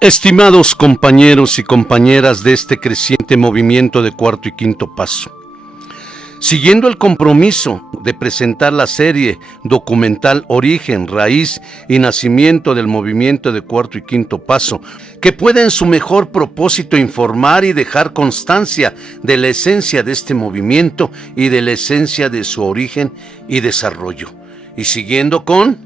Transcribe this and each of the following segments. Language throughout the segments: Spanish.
Estimados compañeros y compañeras de este creciente movimiento de Cuarto y Quinto Paso, siguiendo el compromiso de presentar la serie documental Origen, Raíz y Nacimiento del movimiento de Cuarto y Quinto Paso, que puede en su mejor propósito informar y dejar constancia de la esencia de este movimiento y de la esencia de su origen y desarrollo. Y siguiendo con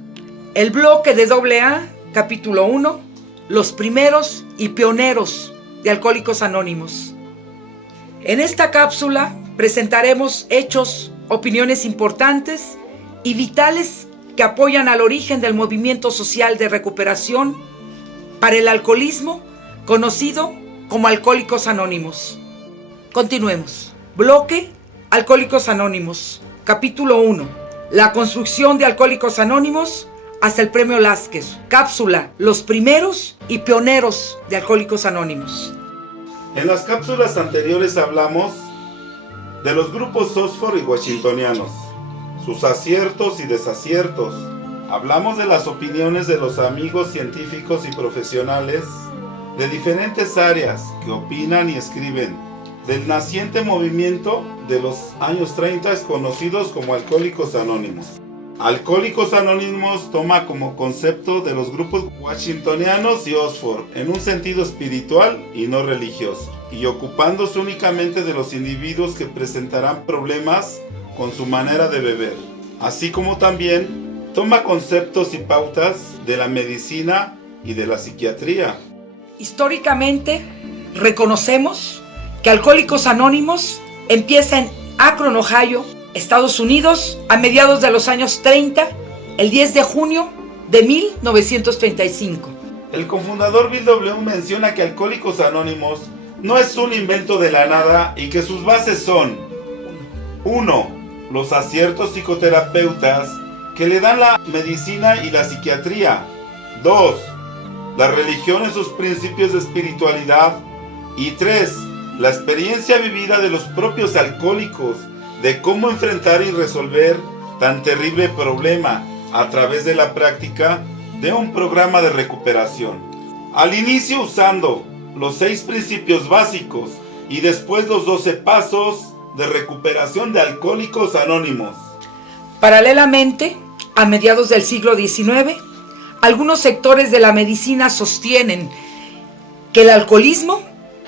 el bloque de AA, capítulo 1, los primeros y pioneros de Alcohólicos Anónimos. En esta cápsula presentaremos hechos, opiniones importantes y vitales que apoyan al origen del movimiento social de recuperación para el alcoholismo, conocido como Alcohólicos Anónimos. Continuemos. Bloque Alcohólicos Anónimos, capítulo 1. La construcción de Alcohólicos Anónimos hasta el Premio Lázquez. Cápsula, los primeros y pioneros de Alcohólicos Anónimos. En las cápsulas anteriores hablamos de los grupos Oxford y Washingtonianos, sus aciertos y desaciertos. Hablamos de las opiniones de los amigos científicos y profesionales de diferentes áreas que opinan y escriben del naciente movimiento de los años 30 conocidos como Alcohólicos Anónimos. Alcohólicos Anónimos toma como concepto de los grupos washingtonianos y Oxford en un sentido espiritual y no religioso, y ocupándose únicamente de los individuos que presentarán problemas con su manera de beber, así como también toma conceptos y pautas de la medicina y de la psiquiatría. Históricamente, reconocemos que Alcohólicos Anónimos empieza en Akron, Ohio, Estados Unidos, a mediados de los años 30, el 10 de junio de 1935. El cofundador Bill W. menciona que Alcohólicos Anónimos no es un invento de la nada y que sus bases son 1. Los aciertos psicoterapeutas que le dan la medicina y la psiquiatría. 2. La religión en sus principios de espiritualidad. Y 3. La experiencia vivida de los propios alcohólicos de cómo enfrentar y resolver tan terrible problema a través de la práctica de un programa de recuperación. Al inicio usando los 6 principios básicos y después los 12 pasos de recuperación de Alcohólicos Anónimos. Paralelamente, a mediados del siglo XIX, algunos sectores de la medicina sostienen que el alcoholismo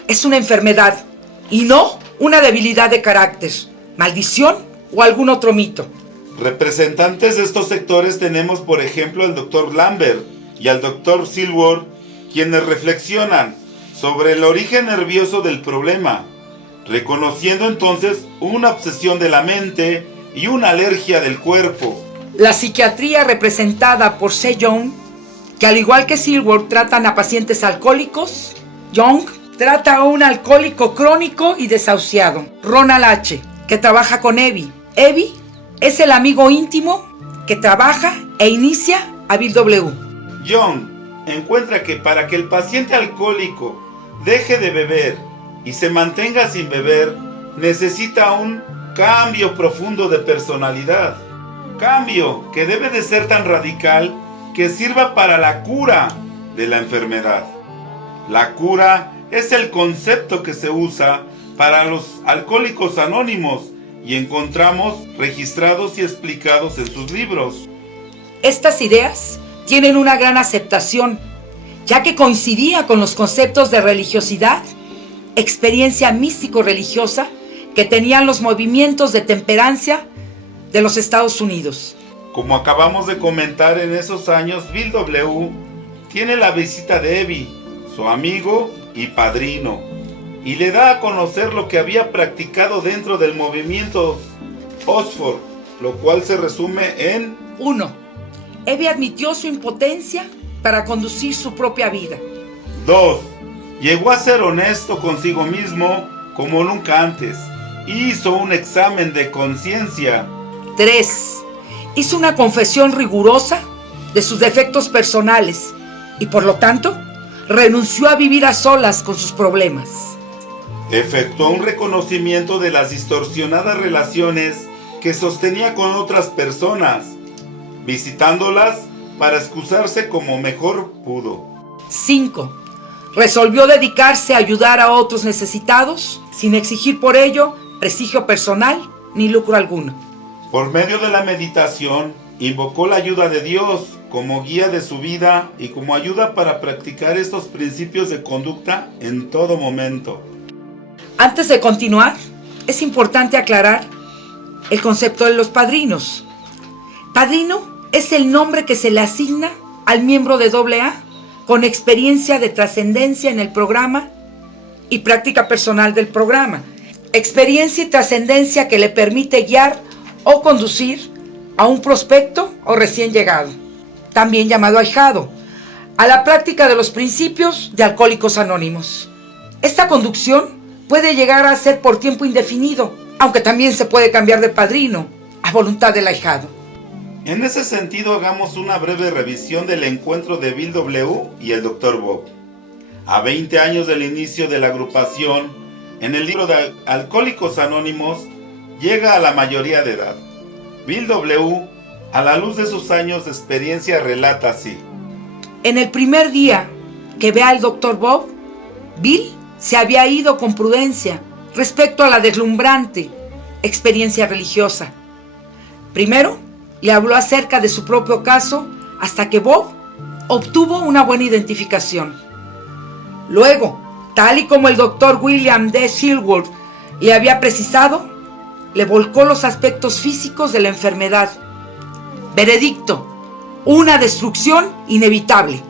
es una enfermedad y no una debilidad de carácter, maldición o algún otro mito. Representantes de estos sectores tenemos, por ejemplo, al Dr. Lambert y al Dr. Silver, quienes reflexionan sobre el origen nervioso del problema, reconociendo entonces una obsesión de la mente y una alergia del cuerpo. La psiquiatría, representada por C. Young, que al igual que Silver tratan a pacientes alcohólicos, Young trata a un alcohólico crónico y desahuciado. Ronald H., que trabaja con Evie. Evie es el amigo íntimo que trabaja e inicia a Bill W. Young encuentra que para que el paciente alcohólico deje de beber y se mantenga sin beber, necesita un cambio profundo de personalidad. Cambio que debe de ser tan radical que sirva para la cura de la enfermedad. La cura es el concepto que se usa para los Alcohólicos Anónimos y encontramos registrados y explicados en sus libros. Estas ideas tienen una gran aceptación, ya que coincidía con los conceptos de religiosidad, experiencia místico-religiosa que tenían los movimientos de temperancia de los Estados Unidos. Como acabamos de comentar, en esos años Bill W. tiene la visita de Evie, su amigo y padrino, y le da a conocer lo que había practicado dentro del movimiento Oxford, lo cual se resume en 1. Evie admitió su impotencia para conducir su propia vida. 2. Llegó a ser honesto consigo mismo como nunca antes. Hizo un examen de conciencia. 3. Hizo una confesión rigurosa de sus defectos personales y por lo tanto renunció a vivir a solas con sus problemas. Efectuó un reconocimiento de las distorsionadas relaciones que sostenía con otras personas, visitándolas para excusarse como mejor pudo. 5. resolvió dedicarse a ayudar a otros necesitados sin exigir por ello prestigio personal ni lucro alguno. Por medio de la meditación, invocó la ayuda de Dios como guía de su vida y como ayuda para practicar estos principios de conducta en todo momento. Antes de continuar, es importante aclarar el concepto de los padrinos. Padrino es el nombre que se le asigna al miembro de AA con experiencia de trascendencia en el programa y práctica personal del programa. Experiencia y trascendencia que le permite guiar o conducir a un prospecto o recién llegado, también llamado ahijado, a la práctica de los principios de Alcohólicos Anónimos. Esta conducción puede llegar a ser por tiempo indefinido, aunque también se puede cambiar de padrino a voluntad del ahijado. En ese sentido, hagamos una breve revisión del encuentro de Bill W. y el Dr. Bob. A 20 años del inicio de la agrupación, en el libro de Alcohólicos Anónimos, llega a la mayoría de edad. Bill W., a la luz de sus años de experiencia, relata así. En el primer día que ve al Dr. Bob, Bill se había ido con prudencia respecto a la deslumbrante experiencia religiosa. Primero, le habló acerca de su propio caso hasta que Bob obtuvo una buena identificación. Luego, tal y como el Dr. William D. Silworth le había precisado, le volcó los aspectos físicos de la enfermedad. Veredicto: una destrucción inevitable.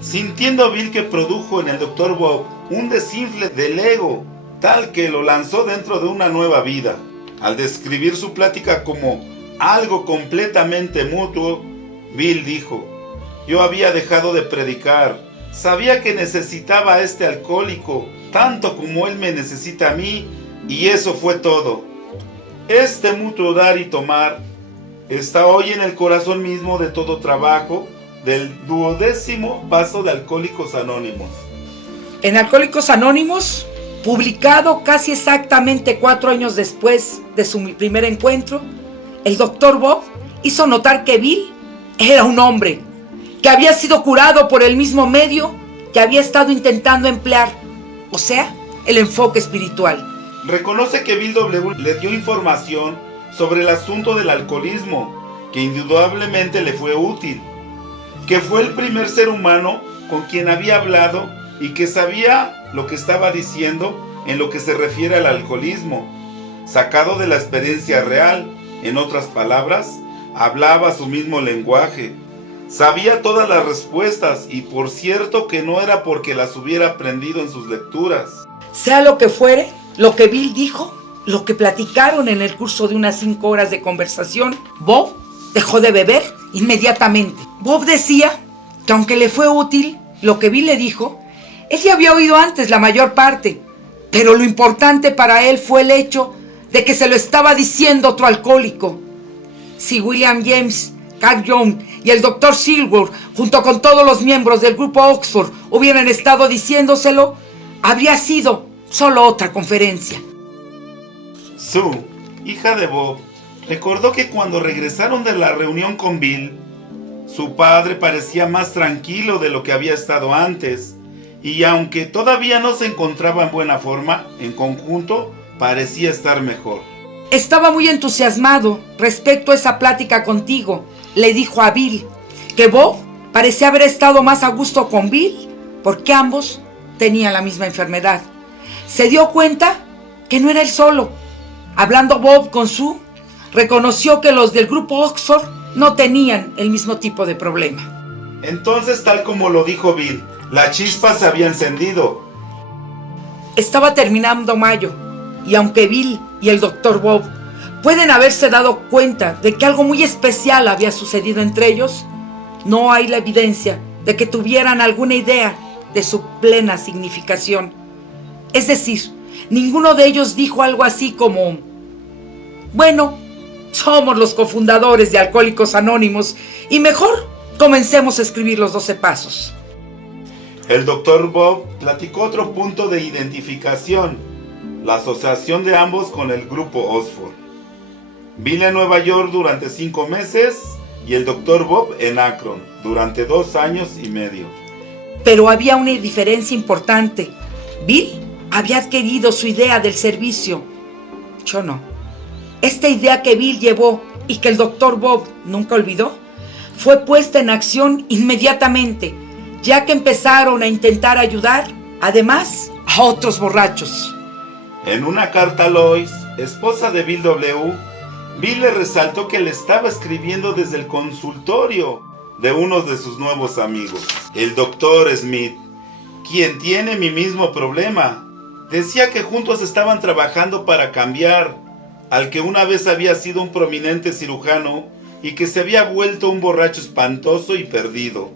Sintiendo Bill que produjo en el Dr. Bob un desinfle del ego, tal que lo lanzó dentro de una nueva vida. Al describir su plática como algo completamente mutuo, Bill dijo: yo había dejado de predicar, sabía que necesitaba a este alcohólico, tanto como él me necesita a mí, y eso fue todo. Este mutuo dar y tomar está hoy en el corazón mismo de todo trabajo del 12º paso de Alcohólicos Anónimos. En Alcohólicos Anónimos, publicado casi exactamente 4 años después de su primer encuentro, el Dr. Bob hizo notar que Bill era un hombre, que había sido curado por el mismo medio que había estado intentando emplear, o sea, el enfoque espiritual. Reconoce que Bill W. le dio información sobre el asunto del alcoholismo, que indudablemente le fue útil, que fue el primer ser humano con quien había hablado y que sabía lo que estaba diciendo en lo que se refiere al alcoholismo, sacado de la experiencia real. En otras palabras, hablaba su mismo lenguaje, sabía todas las respuestas y por cierto que no era porque las hubiera aprendido en sus lecturas. Sea lo que fuere, lo que Bill dijo, lo que platicaron en el curso de unas 5 horas de conversación, Bob dejó de beber inmediatamente. Bob decía que aunque le fue útil lo que Bill le dijo, él ya había oído antes la mayor parte, pero lo importante para él fue el hecho de que se lo estaba diciendo otro alcohólico. Si William James, Carl Jung y el Dr. Silworth, junto con todos los miembros del grupo Oxford, hubieran estado diciéndoselo, habría sido solo otra conferencia. Sue, hija de Bob, recordó que cuando regresaron de la reunión con Bill, su padre parecía más tranquilo de lo que había estado antes, y aunque todavía no se encontraba en buena forma, en conjunto parecía estar mejor. Estaba muy entusiasmado respecto a esa plática contigo, le dijo a Bill, que Bob parecía haber estado más a gusto con Bill, porque ambos tenían la misma enfermedad. Se dio cuenta que no era él solo. Hablando Bob con Sue, reconoció que los del grupo Oxford no tenían el mismo tipo de problema. Entonces, tal como lo dijo Bill, la chispa se había encendido. Estaba terminando mayo, y aunque Bill y el Dr. Bob pueden haberse dado cuenta de que algo muy especial había sucedido entre ellos, no hay la evidencia de que tuvieran alguna idea de su plena significación. Es decir, ninguno de ellos dijo algo así como: bueno, somos los cofundadores de Alcohólicos Anónimos y mejor comencemos a escribir los 12 pasos. El Dr. Bob platicó otro punto de identificación, la asociación de ambos con el grupo Oxford. Bill en Nueva York durante 5 meses y el Dr. Bob en Akron durante 2 años y medio. Pero había una diferencia importante. Bill había adquirido su idea del servicio. Yo no. Esta idea que Bill llevó y que el doctor Bob nunca olvidó, fue puesta en acción inmediatamente, ya que empezaron a intentar ayudar, además, a otros borrachos. En una carta a Lois, esposa de Bill W., Bill le resaltó que le estaba escribiendo desde el consultorio de uno de sus nuevos amigos, el doctor Smith, quien tiene mi mismo problema. Decía que juntos estaban trabajando para cambiar al que una vez había sido un prominente cirujano y que se había vuelto un borracho espantoso y perdido.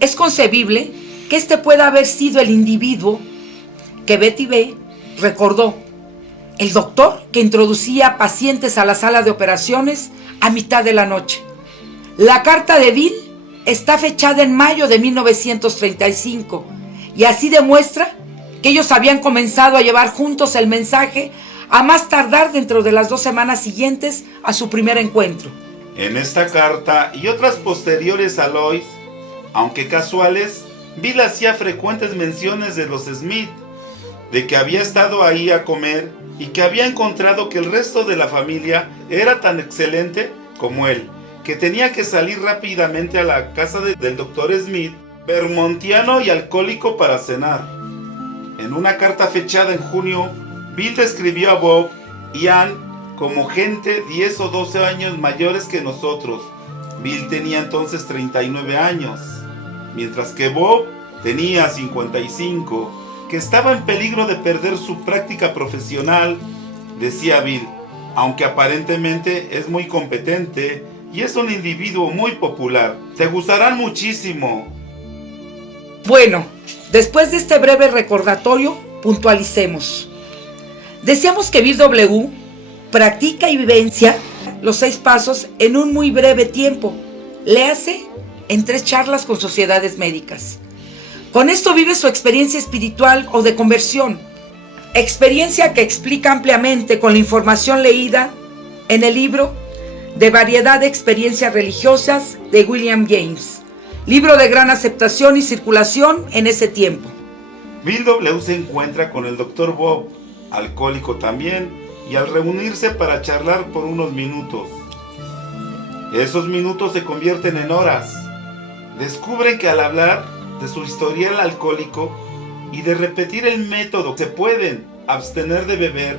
Es concebible que este pueda haber sido el individuo que Betty B. recordó, el doctor que introducía pacientes a la sala de operaciones a mitad de la noche. La carta de Bill está fechada en mayo de 1935 y así demuestra que ellos habían comenzado a llevar juntos el mensaje a más tardar dentro de las 2 semanas siguientes a su primer encuentro. En esta carta y otras posteriores a Lois, aunque casuales, Bill hacía frecuentes menciones de los Smith, de que había estado ahí a comer y que había encontrado que el resto de la familia era tan excelente como él, que tenía que salir rápidamente a la casa del doctor Smith, vermontiano y alcohólico, para cenar. En una carta fechada en junio, Bill describió a Bob y Ann como gente 10 o 12 años mayores que nosotros. Bill tenía entonces 39 años, mientras que Bob tenía 55, que estaba en peligro de perder su práctica profesional. Decía Bill, aunque aparentemente es muy competente y es un individuo muy popular, te gustarán muchísimo. Bueno, después de este breve recordatorio, puntualicemos. Deseamos que Bill W. practica y vivencia los 6 pasos en un muy breve tiempo. Léase en 3 charlas con sociedades médicas. Con esto vive su experiencia espiritual o de conversión. Experiencia que explica ampliamente con la información leída en el libro de variedad de experiencias religiosas de William James. Libro de gran aceptación y circulación en ese tiempo. Bill W. se encuentra con el Dr. Bob, alcohólico también, y al reunirse para charlar por unos minutos. Esos minutos se convierten en horas. Descubren que al hablar de su historial alcohólico y de repetir el método, se pueden abstener de beber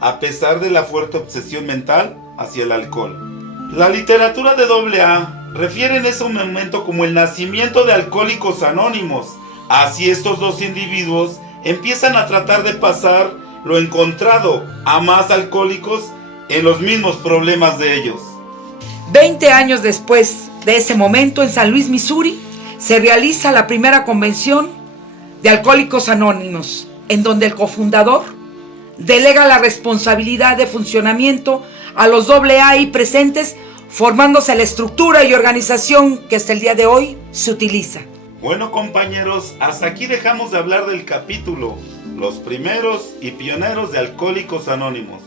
a pesar de la fuerte obsesión mental hacia el alcohol. La literatura de AA refiere en ese momento como el nacimiento de Alcohólicos Anónimos. Así estos dos individuos empiezan a tratar de pasar lo encontrado a más alcohólicos en los mismos problemas de ellos. 20 años después de ese momento, en San Luis, Missouri, se realiza la primera convención de Alcohólicos Anónimos, en donde el cofundador delega la responsabilidad de funcionamiento a los AA ahí presentes, formándose la estructura y organización que hasta el día de hoy se utiliza. Bueno, compañeros, hasta aquí dejamos de hablar del capítulo Los primeros y pioneros de Alcohólicos Anónimos.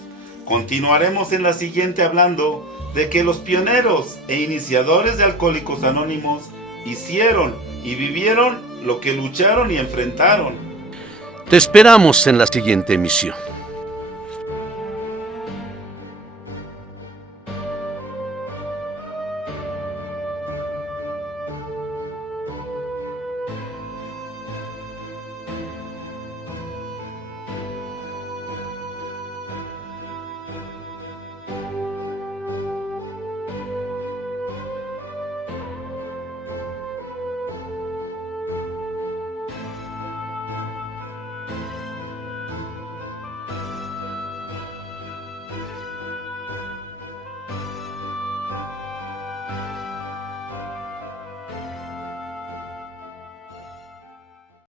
Continuaremos en la siguiente hablando de que los pioneros e iniciadores de Alcohólicos Anónimos hicieron y vivieron lo que lucharon y enfrentaron. Te esperamos en la siguiente emisión.